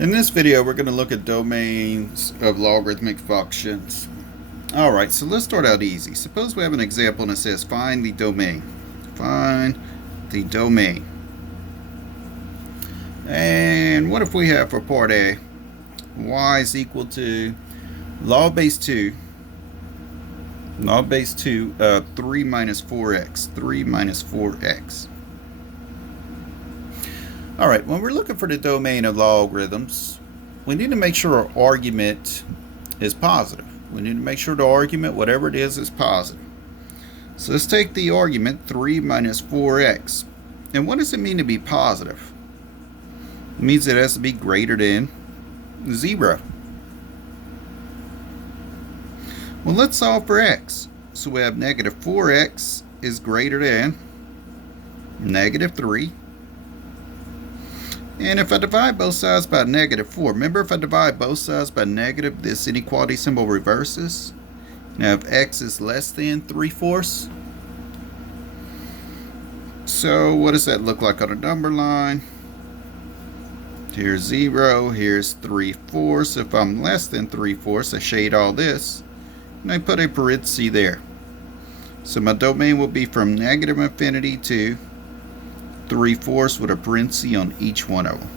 In this video, we're going to look at domains of logarithmic functions. Alright, so let's start out easy. Suppose we have an example and it says find the domain. Find the domain. And what if we have for part A, y is equal to log base 2 of 3 minus 4x. 3 minus 4x. Alright, when we're looking for the domain of logarithms, we need to make sure our argument is positive. We need to make sure the argument, whatever it is positive. So let's take the argument 3 minus 4x. And what does it mean to be positive? It means it has to be greater than 0. Well, let's solve for x. So we have negative 4x is greater than negative 3. And if I divide both sides by negative 4, remember if I divide both sides by negative, this inequality symbol reverses. Now if x is less than 3/4, so what does that look like on a number line? Here's 0, here's 3/4. If I'm less than 3/4, I shade all this, and I put a parenthesis there. So my domain will be from negative infinity to 3/4 with a parenthesis on each one of them.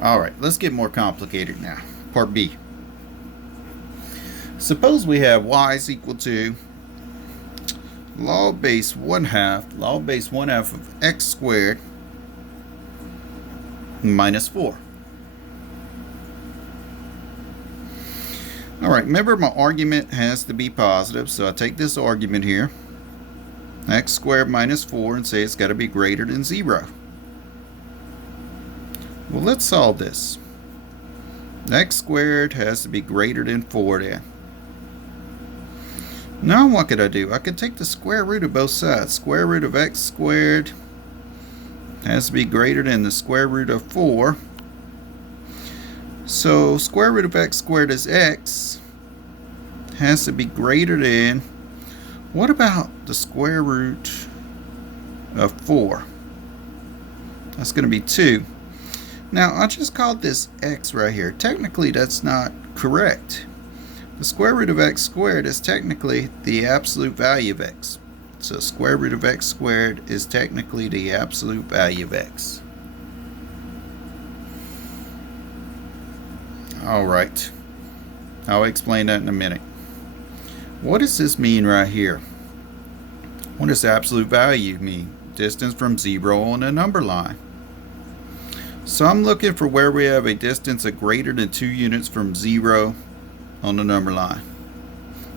Alright, let's get more complicated now. Part B. Suppose we have y is equal to log base 1/2 of x squared minus 4. Alright, remember my argument has to be positive, so I take this argument here, x squared minus 4, and say it's got to be greater than 0. Well, let's solve this. X squared has to be greater than 4 then. Now what could I do? I could take the square root of both sides. Square root of x squared has to be greater than the square root of 4. So square root of x squared is x. Has to be greater than, what about the square root of 4? That's going to be 2. Now, I just called this x right here. Technically, that's not correct. The square root of x squared is technically the absolute value of x. So square root of x squared is technically the absolute value of x. Alright. I'll explain that in a minute. What does this mean right here? What does absolute value mean? Distance from 0 on a number line. So I'm looking for where we have a distance of greater than 2 units from 0 on the number line.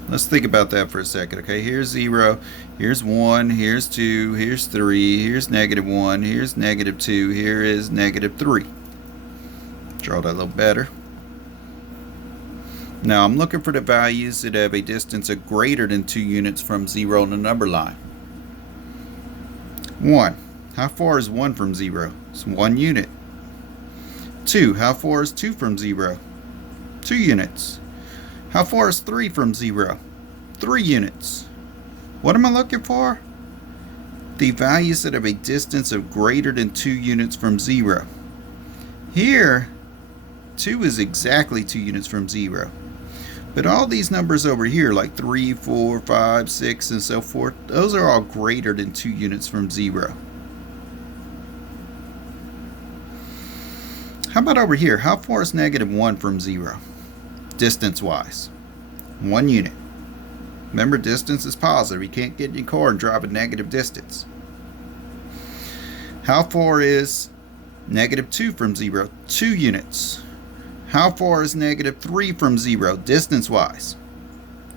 Let's think about that for a second. Okay, here's 0, here's 1, here's 2, here's 3, here's negative 1, here's negative 2, here is negative 3. Draw that a little better. Now I'm looking for the values that have a distance of greater than 2 units from 0 on the number line. 1. How far is 1 from 0? It's 1 unit. 2. How far is 2 from 0? 2 units. How far is 3 from 0? 3 units. What am I looking for? The values that have a distance of greater than 2 units from 0. Here, 2 is exactly 2 units from 0. But all these numbers over here, like 3, 4, 5, 6, and so forth, those are all greater than 2 units from 0. How about over here? How far is negative 1 from 0? Distance-wise. 1 unit. Remember, distance is positive. You can't get in your car and drive a negative distance. How far is negative 2 from 0? 2 units. How far is negative 3 from 0, distance-wise?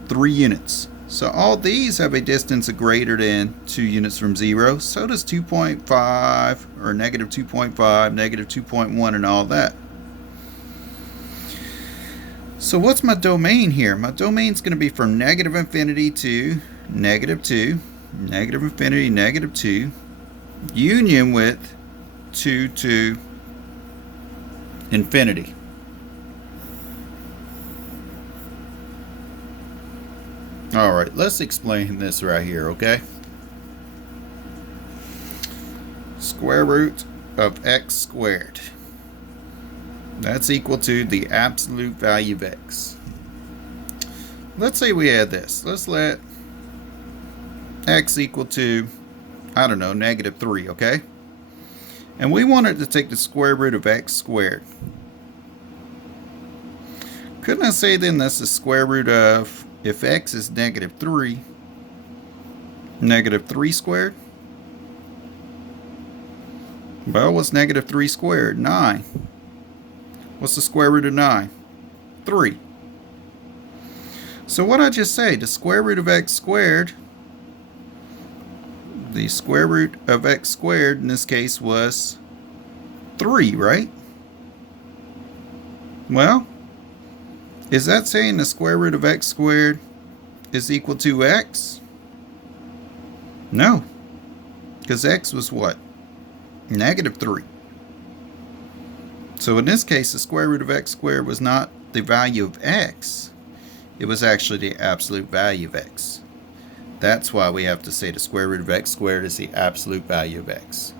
3 units. So all these have a distance of greater than 2 units from 0. So does 2.5, or negative 2.5, negative 2.1, and all that. So what's my domain here? My domain is going to be from negative infinity to negative 2, negative infinity, negative 2, union with 2 to infinity. Alright, let's explain this right here, okay? Square root of x squared. That's equal to the absolute value of x. Let's say we add this. Let's let x equal to, I don't know, -3, okay? And we wanted to take the square root of x squared. Couldn't I say then that's the square root of, if x is -3, -3 squared? Well, what's -3 squared? 9. What's the square root of 9? 3. So what I just say, the square root of x squared, the square root of x squared in this case was 3, right? Well, is that saying the square root of x squared is equal to x? No, because x was what? -3. So in this case, the square root of x squared was not the value of x. It was actually the absolute value of x. That's why we have to say the square root of x squared is the absolute value of x.